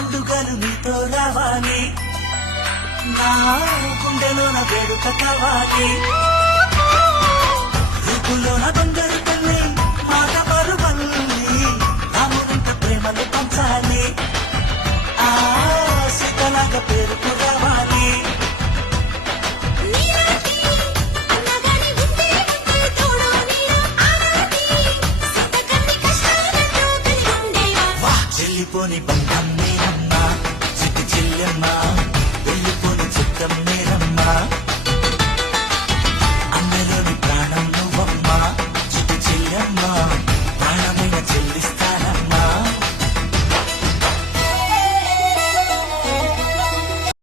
పండుగలు నీతో రావాలి నా గుండెలోన వేడుక కావాలి రూపులోన బంగారు తల్లి మాట పరువల్లి రామునింట ప్రేమలు పంచాలి ఆ సీతలాగా పేరుకు రావాలి చెల్లిపోని బంధం